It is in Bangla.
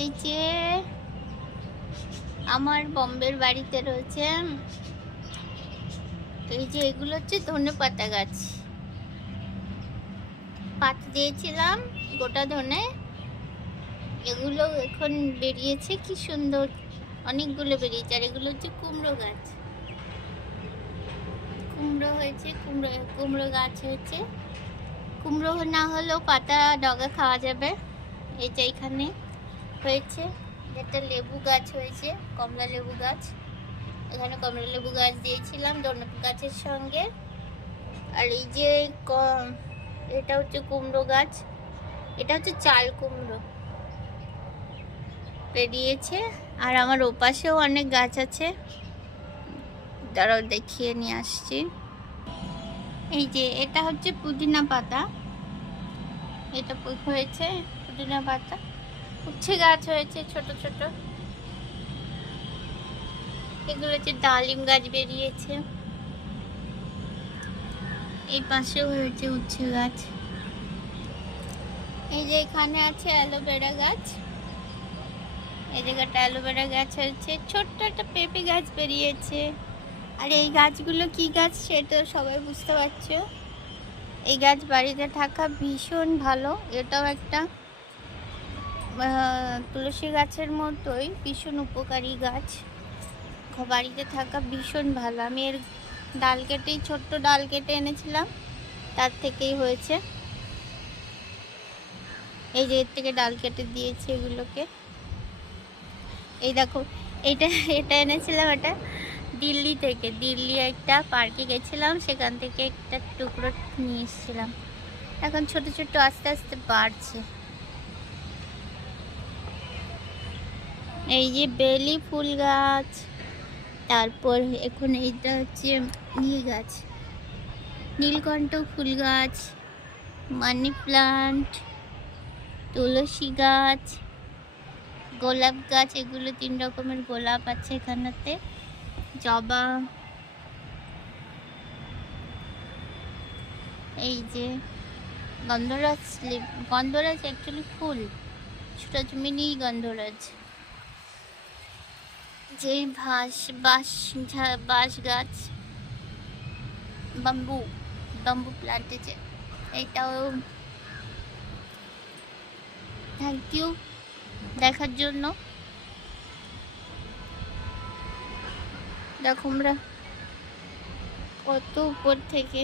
এই যে আমার বম্বের বাড়িতে রয়েছে, এই যে এগুলো হচ্ছে ধনেপাতা গাছ। পাতা দিয়েছিলাম গোটা ধনে, এগুলো এখন বেরিয়েছে কি সুন্দর, অনেকগুলো বেরিয়েছে। আর এগুলো হচ্ছে কুমড়ো গাছ, কুমড়ো হয়েছে, কুমড়ো গাছ হয়েছে। কুমড়ো না হলেও পাতা ডগা খাওয়া যাবে। এই যে এখানে হয়েছে একটা লেবু গাছ হয়েছে, কমলা লেবু গাছ। এখানে কমলা লেবু গাছ দিয়েছিলাম ধনে গাছের সঙ্গে। আর এই যে এটা হচ্ছে কুমড়ো গাছ, এটা হচ্ছে চাল কুমড়ো বেরিয়েছে। আর আমার ওপাশেও অনেক গাছ আছে, দাঁড়াও দেখিয়ে নিয়ে আসছি। এই যে এটা হচ্ছে পুদিনা পাতা, এটা হয়েছে পুদিনা পাতা। উচ্ছে গাছ হয়েছে ছোট ছোট, এগুলো হচ্ছে ডালিম গাছ বেরিয়েছে। এই পাশেও হয়েছে উচ্ছে গাছ। এই যে এখানে আছে অ্যালোভেরা গাছ, এই জায়গাটা অ্যালোভেরা গাছ হয়েছে। ছোট্ট একটা পেঁপে গাছ বেরিয়েছে। আর এই গাছগুলো কি গাছ সেটা সবাই বুঝতে পারছো। এই গাছ বাড়িতে থাকা ভীষণ ভালো। এটাও একটা তুলসী গাছের মতোই ভীষণ উপকারী গাছ, বাড়িতে থাকা ভীষণ ভালো। আমি এর ডাল কেটেই, ছোট্ট ডাল কেটে এনেছিলাম, তার থেকেই হয়েছে। এই যে এর থেকে ডাল কেটে দিয়েছি এগুলোকে। এই দেখো, এটা এটা এনেছিলাম, এটা দিল্লি থেকে। দিল্লি একটা পার্কে গেছিলাম, সেখান থেকে একটা টুকরো নিয়ে এসেছিলাম। এখন ছোট ছোট আস্তে আস্তে বাড়ছে। এই যে বেলি ফুল গাছ, তারপর এখন এইটা হচ্ছে গাছ, নীলকণ্ঠ ফুল গাছ, মানি প্লান্ট, তুলসী গাছ, গোলাপ গাছ। এগুলো 3 রকমের গোলাপ আছে এখানেতে, জবা। এই যে গন্ধরাজ, গন্ধরাজ অ্যাকচুয়ালি ফুল, ছোট মিনি গন্ধরাজ। যে বাঁশ গাছ, বাম্বু প্লান্ট আছে। এটাও থ্যাংক ইউ দেখার জন্য। দেখো আমরা কত উপর থেকে